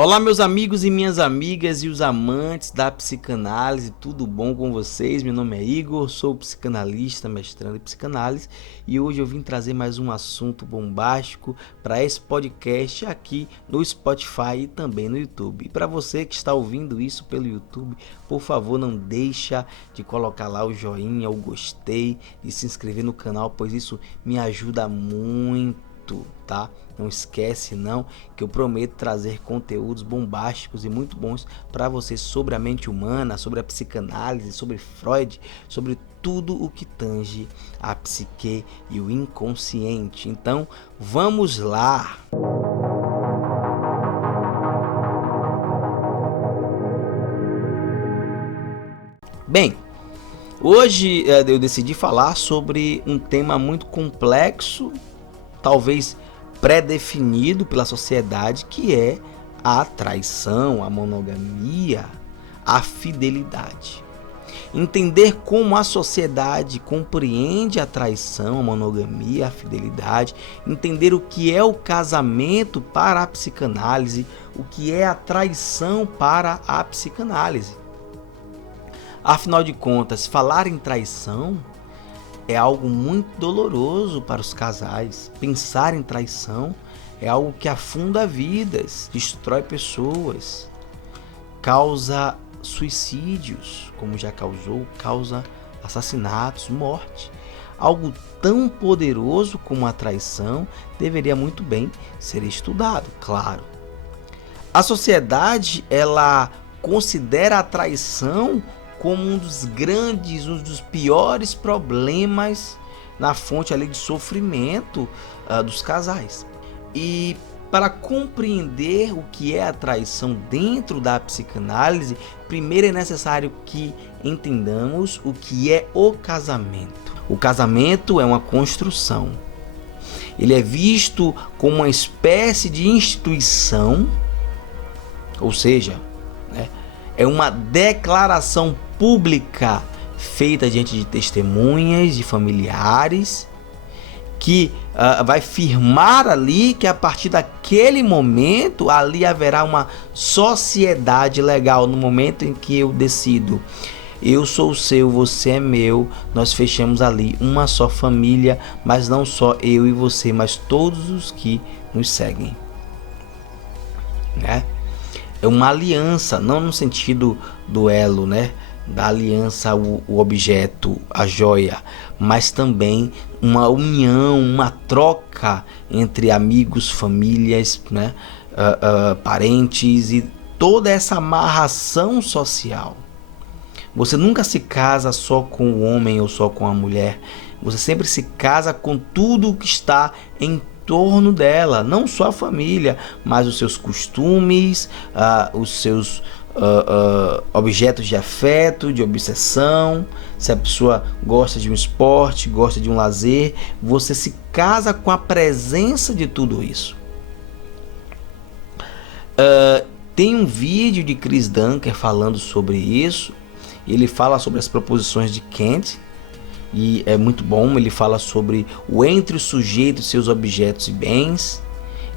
Olá, meus amigos e minhas amigas e os amantes da psicanálise, tudo bom com vocês? Meu nome é Igor, sou psicanalista, mestrando em psicanálise e hoje eu vim trazer mais um assunto bombástico para esse podcast aqui no Spotify e também no YouTube. E para você que está ouvindo isso pelo YouTube, por favor, não deixa de colocar lá o joinha, o gostei, de se inscrever no canal, pois isso me ajuda muito, tá? Não esquece não, que eu prometo trazer conteúdos bombásticos e muito bons para você sobre a mente humana, sobre a psicanálise, sobre Freud, sobre tudo o que tange a psique e o inconsciente. Então, vamos lá! Bem, hoje eu decidi falar sobre um tema muito complexo, talvez pré-definido pela sociedade, que é a traição, a monogamia, a fidelidade. Entender como a sociedade compreende a traição, a monogamia, a fidelidade, entender o que é o casamento para a psicanálise, o que é a traição para a psicanálise. Afinal de contas, falar em traição é algo muito doloroso para os casais. Pensar em traição é algo que afunda vidas, destrói pessoas, causa suicídios, como já causou, causa assassinatos, morte. Algo tão poderoso como a traição deveria muito bem ser estudado, claro. A sociedade, ela considera a traição como um dos grandes, um dos piores problemas na fonte ali de sofrimento dos casais. E para compreender o que é a traição dentro da psicanálise, primeiro é necessário que entendamos o que é o casamento. O casamento é uma construção. Ele é visto como uma espécie de instituição, ou seja, é uma declaração pública feita diante de testemunhas, de familiares, que vai firmar ali que a partir daquele momento ali haverá uma sociedade legal. No momento em que eu decido, eu sou seu, você é meu, nós fechamos ali uma só família, mas não só eu e você, mas todos os que nos seguem, né? É uma aliança, não no sentido do elo, né? Da aliança, o objeto, a joia, mas também uma união, uma troca entre amigos, famílias, né? Parentes e toda essa amarração social. Você nunca se casa só com o homem ou só com a mulher. Você sempre se casa com tudo que está em torno dela, não só a família, mas os seus costumes, os seus objetos de afeto, de obsessão. Se a pessoa gosta de um esporte, gosta de um lazer, você se casa com a presença de tudo isso. Tem um vídeo de Chris Dunker falando sobre isso. Ele fala sobre as proposições de Kant e é muito bom. Ele fala sobre o entre o sujeito e seus objetos e bens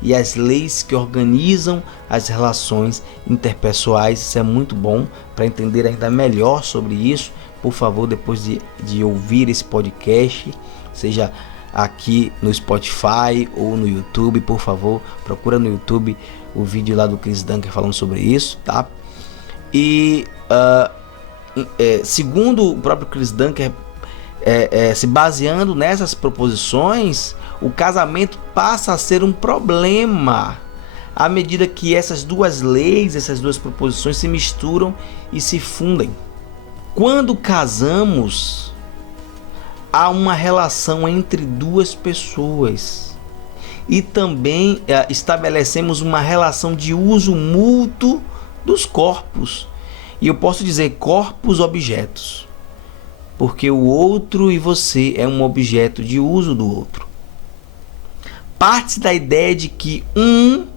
e as leis que organizam as relações interpessoais. Isso é muito bom para entender ainda melhor sobre isso. Por favor, depois de ouvir esse podcast, seja aqui no Spotify ou no YouTube, por favor, procura no YouTube o vídeo lá do Chris Dunker falando sobre isso, tá? E segundo o próprio Chris Dunker, se baseando nessas proposições, o casamento passa a ser um problema à medida que essas duas leis, essas duas proposições se misturam e se fundem. Quando casamos, há uma relação entre duas pessoas e também estabelecemos uma relação de uso mútuo dos corpos. E eu posso dizer corpos-objetos, porque o outro e você é um objeto de uso do outro. Parte da ideia de que um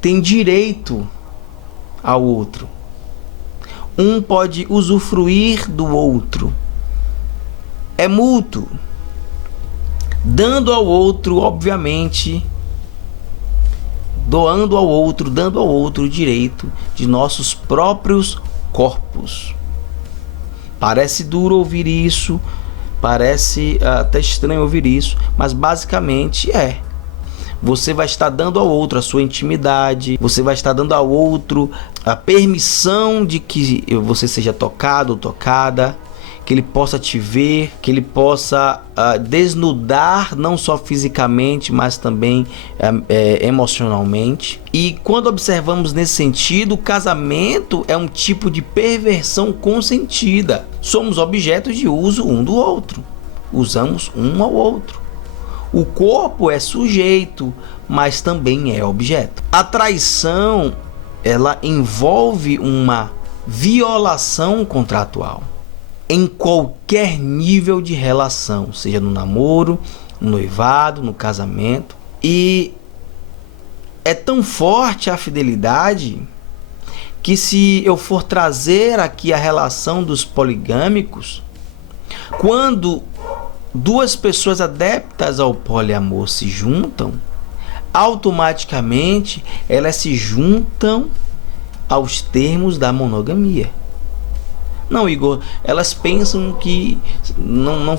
tem direito ao outro. Um pode usufruir do outro. É mútuo. Dando ao outro, obviamente, doando ao outro, dando ao outro o direito de nossos próprios corpos. Parece duro ouvir isso, parece até estranho ouvir isso, mas basicamente é. Você vai estar dando ao outro a sua intimidade, você vai estar dando ao outro a permissão de que você seja tocado ou tocada, que ele possa te ver, que ele possa desnudar não só fisicamente, mas também emocionalmente. E quando observamos nesse sentido, o casamento é um tipo de perversão consentida. Somos objetos de uso um do outro, usamos um ao outro. O corpo é sujeito, mas também é objeto. A traição, ela envolve uma violação contratual em qualquer nível de relação, seja no namoro, no noivado, no casamento. E é tão forte a fidelidade que, se eu for trazer aqui a relação dos poligâmicos, quando duas pessoas adeptas ao poliamor se juntam, automaticamente elas se juntam aos termos da monogamia. Não, Igor, elas pensam que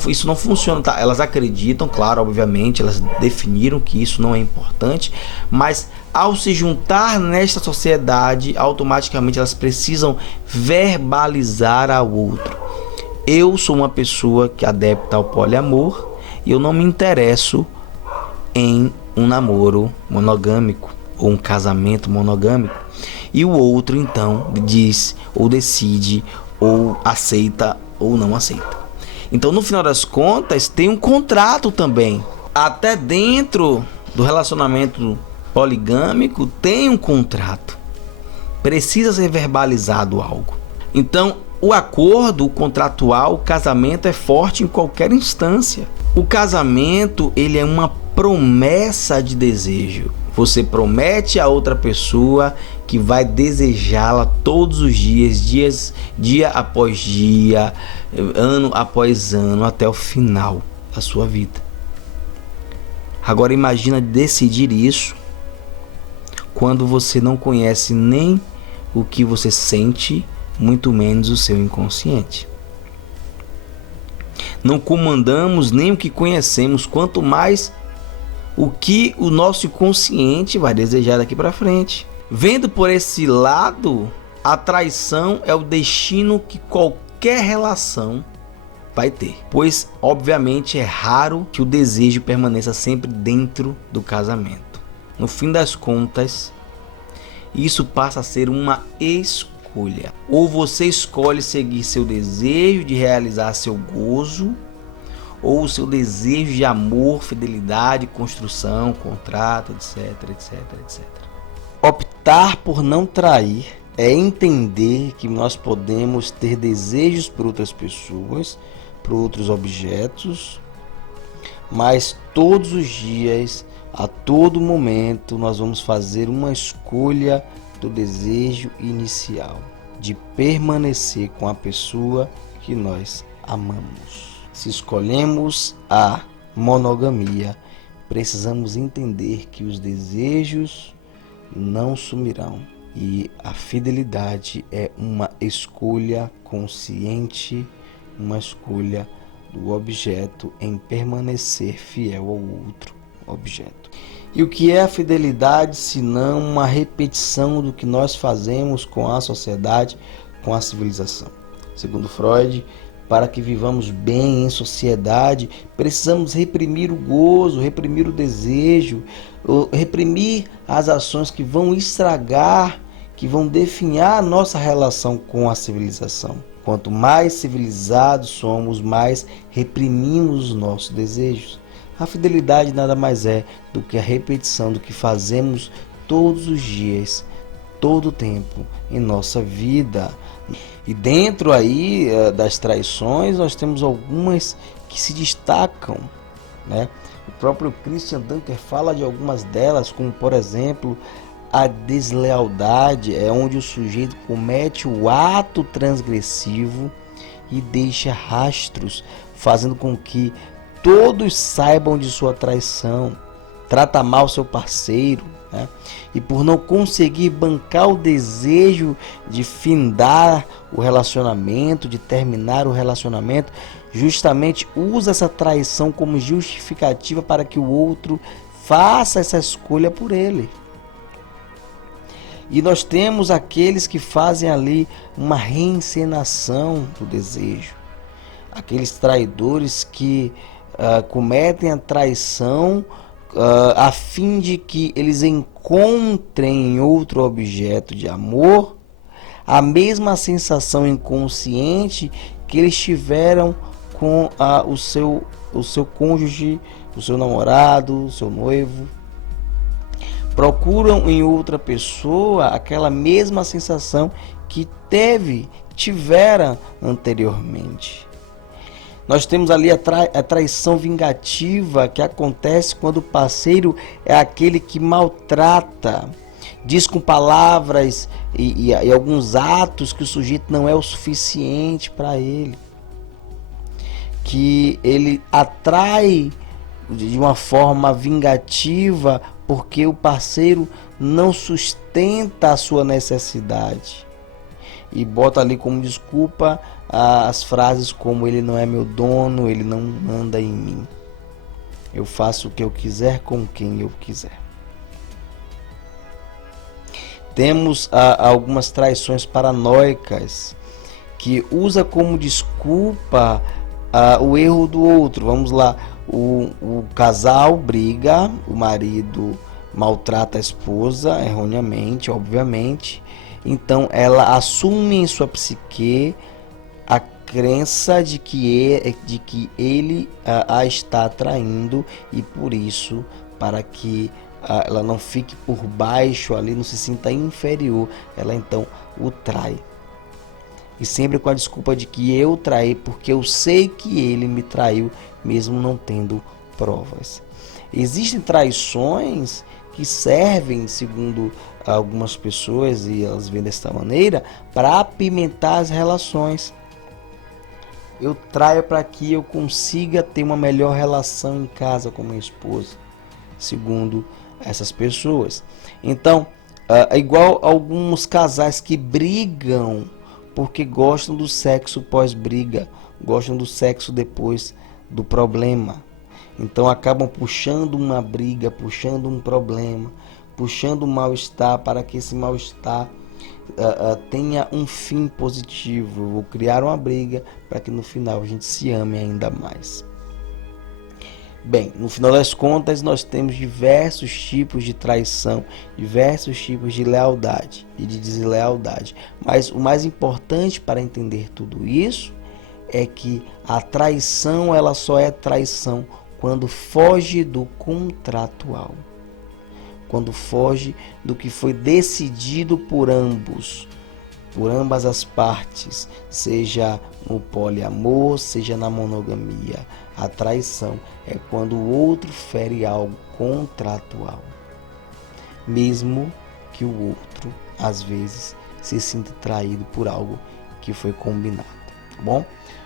isso não funciona, tá? Elas acreditam, claro, obviamente, elas definiram que isso não é importante, mas ao se juntar nesta sociedade, automaticamente elas precisam verbalizar ao outro: eu sou uma pessoa que adepta ao poliamor e eu não me interesso em um namoro monogâmico ou um casamento monogâmico. E o outro então diz ou decide ou aceita ou não aceita. Então, no final das contas, tem um contrato também. Até dentro do relacionamento poligâmico tem um contrato. Precisa ser verbalizado algo. Então, o acordo contratual, o casamento é forte em qualquer instância. O casamento, ele é uma promessa de desejo. Você promete a outra pessoa que vai desejá-la todos os dias, dia após dia, ano após ano, até o final da sua vida. Agora imagina decidir isso quando você não conhece nem o que você sente, muito menos o seu inconsciente. Não comandamos nem o que conhecemos, quanto mais o que o nosso inconsciente vai desejar daqui para frente. Vendo por esse lado, a traição é o destino que qualquer relação vai ter, pois obviamente é raro que o desejo permaneça sempre dentro do casamento. No fim das contas, isso passa a ser uma escolha. Ou você escolhe seguir seu desejo de realizar seu gozo, ou o seu desejo de amor, fidelidade, construção, contrato, etc, etc, etc. Optar por não trair é entender que nós podemos ter desejos por outras pessoas, por outros objetos, mas todos os dias, a todo momento, nós vamos fazer uma escolha do desejo inicial, de permanecer com a pessoa que nós amamos. Se escolhemos a monogamia, precisamos entender que os desejos não sumirão e a fidelidade é uma escolha consciente, uma escolha do objeto em permanecer fiel ao outro objeto. E o que é a fidelidade senão uma repetição do que nós fazemos com a sociedade, com a civilização? Segundo Freud, para que vivamos bem em sociedade, precisamos reprimir o gozo, reprimir o desejo, reprimir as ações que vão estragar, que vão definhar a nossa relação com a civilização. Quanto mais civilizados somos, mais reprimimos os nossos desejos. A fidelidade nada mais é do que a repetição do que fazemos todos os dias, todo o tempo em nossa vida. E dentro aí das traições nós temos algumas que se destacam, né? O próprio Christian Dunker fala de algumas delas, como por exemplo a deslealdade, é onde o sujeito comete o ato transgressivo e deixa rastros, fazendo com que todos saibam de sua traição. trata mal seu parceiro, né? E por não conseguir bancar o desejo de findar o relacionamento, de terminar o relacionamento, justamente usa essa traição como justificativa para que o outro faça essa escolha por ele. E nós temos aqueles que fazem ali uma reencenação do desejo. Aqueles traidores que cometem a traição a fim de que eles encontrem em outro objeto de amor a mesma sensação inconsciente que eles tiveram com o seu cônjuge, o seu namorado, o seu noivo. Procuram em outra pessoa aquela mesma sensação que tiveram anteriormente. Nós temos ali a traição vingativa que acontece quando o parceiro é aquele que maltrata, diz com palavras e alguns atos que o sujeito não é o suficiente para ele, que ele atrai de uma forma vingativa porque o parceiro não sustenta a sua necessidade e bota ali como desculpa as frases como: ele não é meu dono, ele não manda em mim, eu faço o que eu quiser com quem eu quiser. Temos algumas traições paranoicas que usa como desculpa o erro do outro. Vamos lá, o casal briga, o marido maltrata a esposa erroneamente, obviamente. Então ela assume em sua psique a crença de que ele a está traindo, e por isso, para que ela não fique por baixo ali, não se sinta inferior, ela então o trai. E sempre com a desculpa de que eu traí, porque eu sei que ele me traiu, mesmo não tendo provas. Existem traições que servem, segundo algumas pessoas, e elas veem desta maneira, para apimentar as relações. Eu traio para que eu consiga ter uma melhor relação em casa com minha esposa, segundo essas pessoas. Então, é igual alguns casais que brigam porque gostam do sexo pós-briga, gostam do sexo depois do problema. Então acabam puxando uma briga, puxando um problema, puxando um mal-estar para que esse mal-estar tenha um fim positivo. Vou criar uma briga para que no final a gente se ame ainda mais. Bem, no final das contas, nós temos diversos tipos de traição, diversos tipos de lealdade e de deslealdade. Mas o mais importante para entender tudo isso é que a traição, ela só é traição quando foge do contratual, quando foge do que foi decidido por ambas as partes, seja no poliamor, seja na monogamia. A traição é quando o outro fere algo contratual, mesmo que o outro, às vezes, se sinta traído por algo que foi combinado, tá bom?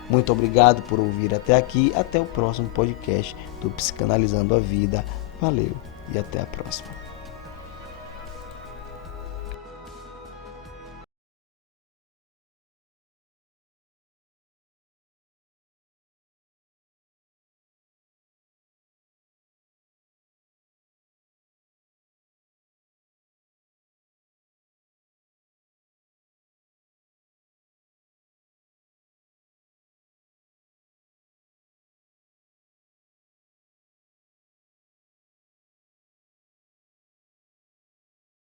Muito obrigado por ouvir até aqui. Até o próximo podcast do Psicanalizando a Vida. Valeu e até a próxima.